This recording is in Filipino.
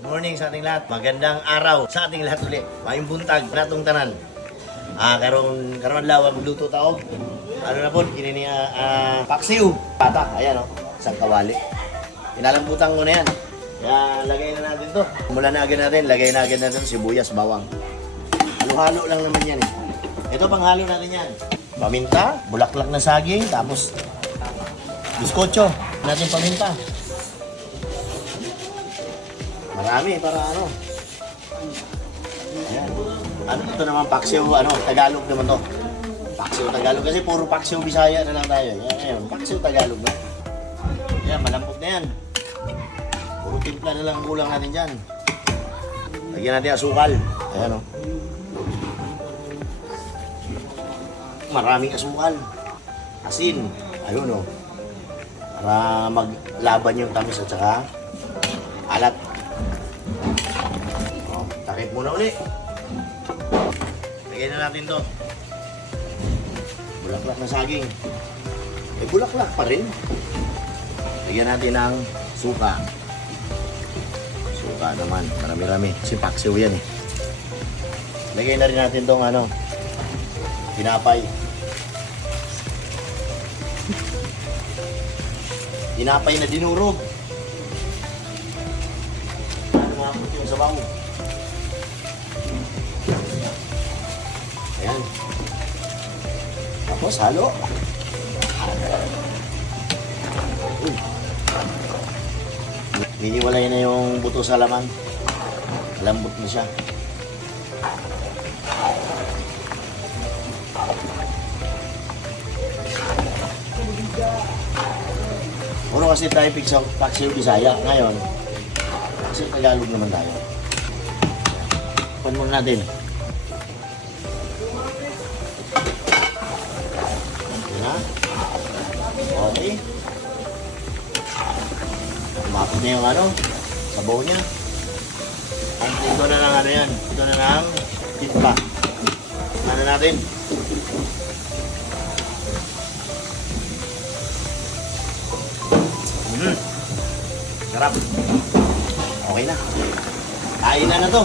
Good morning sa ating lahat. Magandang araw sa ating lahat ulit. Mayong buntag natong tanan. Karon lawa magluto tao. Ano na po, kinini paksiw. Pata, ayan o, isang kawali. Inalambutan ko na yan. Kaya lagay na natin to. Mula na agad natin, lagay na agad natin sibuyas, bawang. Halo-halo lang naman yan eh. Ito panghalo natin yan. Paminta, bulaklak na saging, tapos biskotso. Natin paminta. Marami para ano. Ayan. Ano ito naman paksiw, Tagalog naman to. Paksiw Tagalog kasi puro paksiw Bisaya na lang tayo. Ayan, paksiw Tagalog na. Ayan, malambot na yan. Puro timpla na lang ang kulang natin dyan. Lagyan natin asukal. Ayan o. Maraming asukal. Asin. Ayun o. Para maglaban yung tamis at saka alat. O, takip muna uli. Lagyan na natin to. Bulaklak na saging. Bulaklak pa rin. Lagyan natin ng suka. Suka naman. Marami-rami. Kasi paksiw yan eh. Lagyan na rin natin tong tinapay. Tinapay na dinurog. Ano nga po yung sabaw. Ayan. Tapos halo. Hiniwalay na yung buto sa laman. Lambot na siya. Puro kasi tayo paksiw Bisaya. Ngayon, paksiw Tagalog naman tayo. Pan muna natin. Okay. Umapit na yung sabaw niya. At ito na lang yan. Ito na lang timpla. Ano natin? Sarap. Okay na. Kain na to.